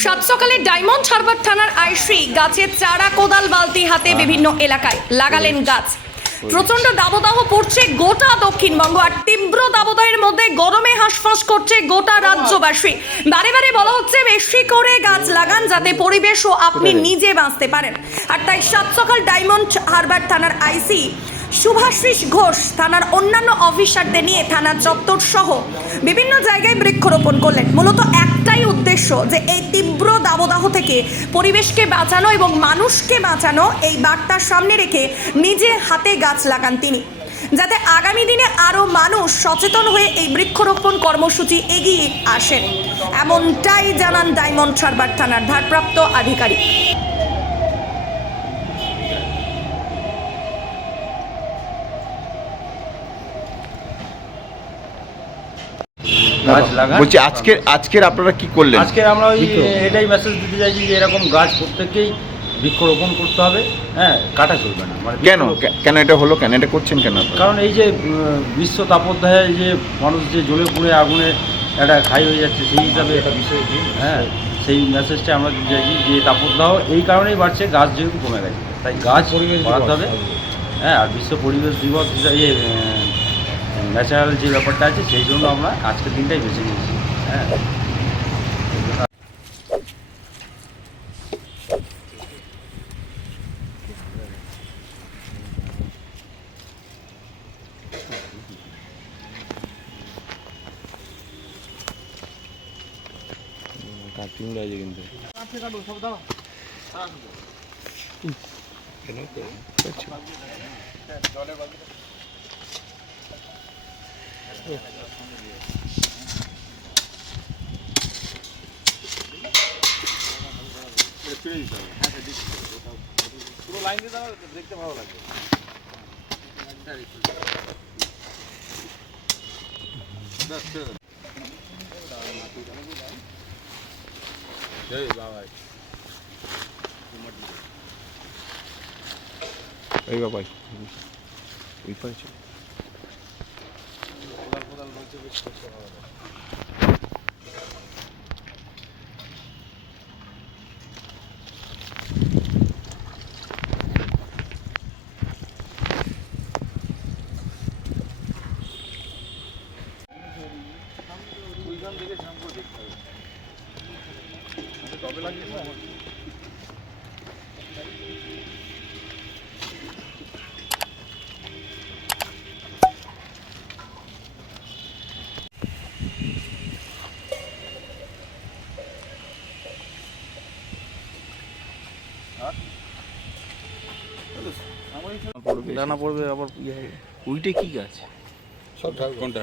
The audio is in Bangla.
সাত সকালে ডায়মন্ড হারবার থানার আইসি গাছের চারা কোদাল বালতি হাতে বিভিন্ন এলাকায় লাগালেন গাছ। প্রচন্ড দাবদাহ পড়ছে গোটা দক্ষিণবঙ্গ, আর তীব্র দাবদাহের মধ্যে গরমে হাঁসফাঁস করছে গোটা রাজ্যবাসী। বারে বারে বলা হচ্ছে বেশি করে গাছ লাগান যাতে পরিবেশ ও আপনি নিজে বাঁচতে পারেন। আর তাই সাত সকাল ডায়মন্ড হারবার থানার আইসি শুভাশিস ঘোষ থানার অন্যান্য অফিসারদের নিয়ে থানার চত্বর সহ বিভিন্ন জায়গায় বৃক্ষরোপণ করলেন। মূলত একটাই উদ্দেশ্য যে এই তীব্র দাবদাহ থেকে পরিবেশকে বাঁচানো এবং মানুষকে বাঁচানো, এই বার্তার সামনে রেখে নিজে হাতে গাছ লাগান তিনি, যাতে আগামী দিনে আরও মানুষ সচেতন হয়ে এই বৃক্ষরোপণ কর্মসূচি এগিয়ে আসেন, এমনটাই জানান ডায়মন্ড হারবার থানার ভারপ্রাপ্ত আধিকারিক। বলছি আজকের আপনারা কি করলেন? আজকে আমরা ওই এটাই মেসেজ দিতে চাইছি যে এরকম গাছ প্রত্যেককেই বৃক্ষরোপণ করতে হবে, হ্যাঁ, কাটা চলবে না। মানে কেন এটা হলো, কেন এটা করছেন কেন? কারণ এই যে বিশ্ব তাপোধ্যায়ে যে মানুষ যে জ্বলে পুড়ে আগুনে একটা খাই হয়ে যাচ্ছে, সেই হিসাবে একটা বিষয়, হ্যাঁ, সেই মেসেজটা আমরা দিতে চাইছি যে তাপোদাহ এই কারণেই বাড়ছে, গাছ যেহেতু কমে গেছে, তাই গাছ বাড়াতে হবে, হ্যাঁ। আর বিশ্ব পরিবেশ দিবস ন্যাচারাল যে ব্যাপারটা আছে, সেই জন্য আমরা আজকের দিনটাই বেছে নিয়েছি, হ্যাঁ। পুরো লাইন দিয়ে দাও, দেখতে ভালো লাগবে। এই বাবা ওই পারে চল। দানা পড়বে আবার ওইটা কি গাছ? সব কোনটা?